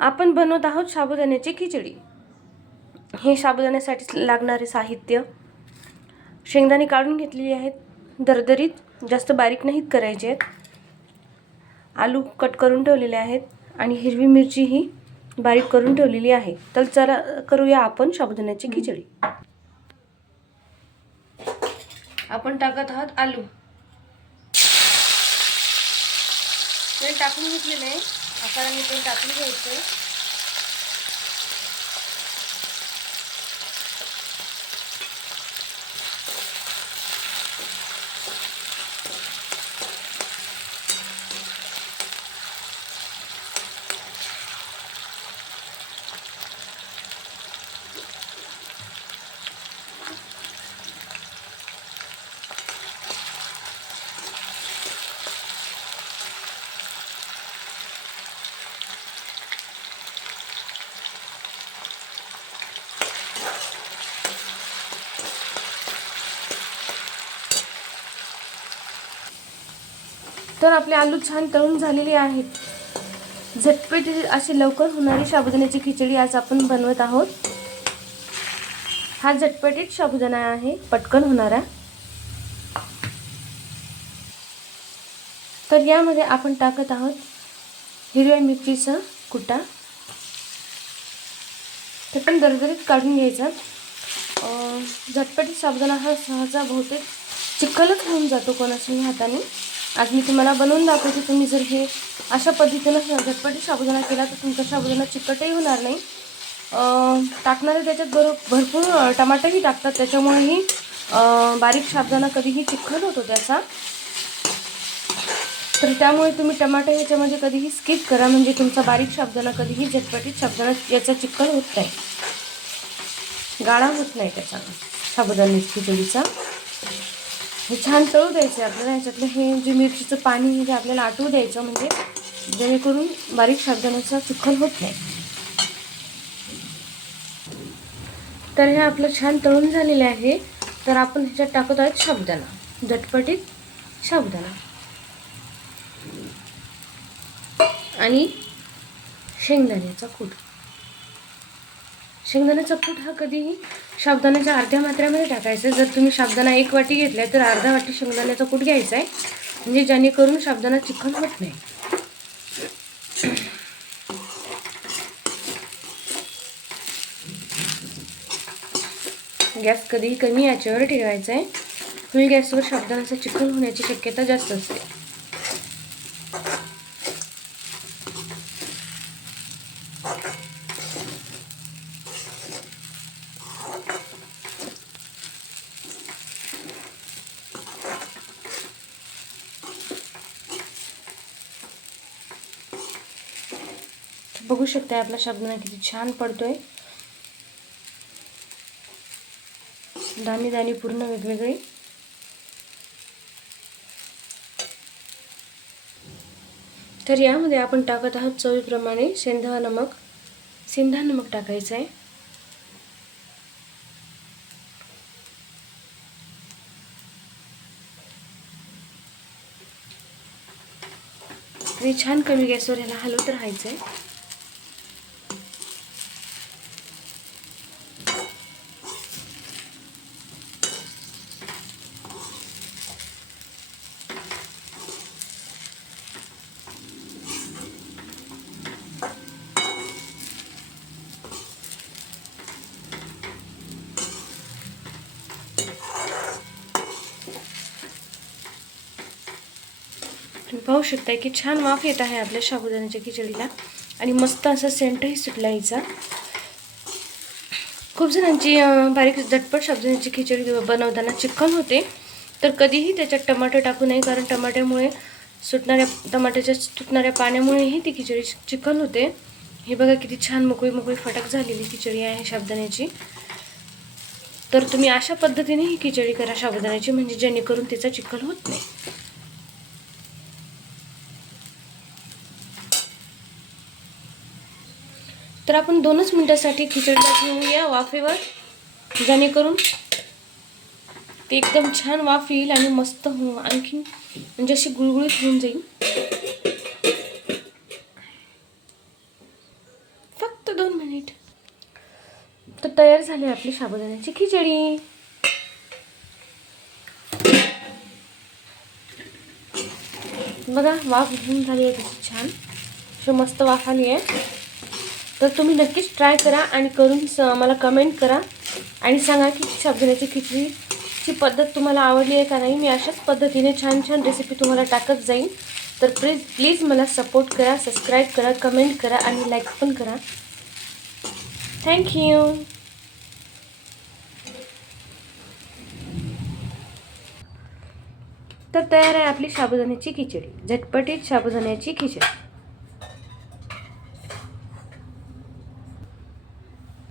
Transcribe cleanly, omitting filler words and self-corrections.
आपण बनवत आहोत साबुदाण्याची खिचडी। हे साबुदाण्यासाठी लागणारे साहित्य: शेंगदाणे काढून घेतलेले आहेत, दरदरीत, जास्त बारीक नाहीत करायचे आहेत। आलू कट करून ठेवलेले आहेत आणि हिरवी मिरची ही बारीक करून ठेवलेली आहे। तर चला करूया आपण साबुदाण्याची खिचडी। आपण टाकत आहोत आलू। तेल टाकून घेतलेले आहे, आकाराने तेल टाकून घ्यायचं। तर आपले आलू छान तळून झालेले आहेत। झटपट अशी लवकर होणारी साबुदाण्याची खिचडी आज आपण बनवत आहोत। हा झटपटीत साबुदाणा आहे, पटकन होणारा। तर यामध्ये आपण टाकत आहोत हिरव्या मिरचीचा कुटा। ते पण दरदरीत काढून घ्यायचा। झटपटीत साबुदाणा हा सहसा बहुतेक चिखलच होऊन जातो कोणाच्याही हाताने। आज मी तुम्हाला बनवून दाखवते। तुम्ही जर हे अशा पद्धतीने झटपटीत साबुदाणा केला तर तुमचा साबुदाणा चिकटही होणार नाही। टाकणारे त्याच्यात भरपूर टमाटरही टाकतात, त्याच्यामुळेही बारीक साबुदाणा कधीही चिखल होतो त्याचा। तर त्यामुळे तुम्ही टमाटर ह्याच्यामध्ये कधीही स्किप करा, म्हणजे तुमचा बारीक साबुदाणा कधीही झटपटीत साबुदाणा याचा चिखल होत नाही, गाळा होत नाही त्याचा साबुदाण्याची खिचडीचा। हे छान तळू द्यायचे आपल्याला। ह्याच्यातलं हे जे मिरचीचं पाणी हे आपल्याला आटवू द्यायचं, म्हणजे जेणेकरून बारीक साबुदाण्याचा चिखल होत नाही। तर हे आपलं छान तळून झालेले आहे। तर आपण ह्याच्यात टाकत आहोत साबुदाणा, झटपटीत साबुदाणा आणि शेंगदाण्याचा कूट। शेंगदाण्याचा कूट हा कधीही साबुदाण्याच्या अर्ध्या मात्रेमध्ये टाकायचा। जर तुम्ही साबुदाणा 1 वाटी घेतलाय तर अर्धा वाटी शेंगदाण्याचा कूट घ्यायचा आहे, म्हणजे जेणेकरून साबुदाणा चिखल होत नाही। गॅस कधीही कमी आचेवर ठेवायचा आहे। फुल गॅसवर साबुदाण्याचा चिखल होण्याची शक्यता जास्त असते। बघू शकता आपला साबुदाणा किती छान पडतोय, दाणे दाणे पूर्ण वेगवेगळे। तर यामध्ये आपण टाकत आहोत चवीप्रमाणे सेंधा नमक टाकायचं आहे। आणि छान कमी गॅसवर ह्याला हलवत राहायचं आहे। तुम्ही पाहू शकता की छान वाफ येत आहे आपल्या साबुदाण्याच्या खिचडीला आणि मस्त असा सेंटही सुटला याचा। खूप जणांची बारीक झटपट साबुदाण्याची खिचडी बनवताना चिकन होते, तर कधीही त्याच्यात टमाटर टाकू नये, कारण टमाट्याच्या सुटणाऱ्या पाण्यामुळेही ती खिचडी चिकन होते। हे बघा किती छान मोकळी फटक झालेली खिचडी आहे साबुदाण्याची। तर तुम्ही अशा पद्धतीने ही खिचडी करा साबुदाण्याची, म्हणजे जेणेकरून तिचा चिखल होत नाही। तर आपण 2च मिनिटांसाठी खिचडीला ठेवूया वाफेवर, जेणेकरून ते एकदम छान वाफ येईल आणि मस्त आणखी म्हणजे अशी गुळगुळीत होऊन जाईल। 2 मिनिट. तर तयार झाली आपली साबुदाण्याची खिचडी. बघा वाफ घेऊन झाली आहे किती छान, अशी मस्त वाफ आली आहे. तर तुम्ही नक्कीच ट्राय करा आणि करून मला कमेंट करा आणि सांगा की साबुदाण्याची खिचडीची पद्धत तुम्हाला आवडली आहे का नाही. मी अशाच पद्धतीने छान छान रेसिपी तुम्हाला टाकत जाईन. तर प्लीज मला सपोर्ट करा, सबस्क्राईब करा, कमेंट करा आणि लाईक पण करा. थँक्यू. तर तयार आहे आपली साबुदाण्याची खिचडी, झटपटीत साबुदाण्याची खिचडी.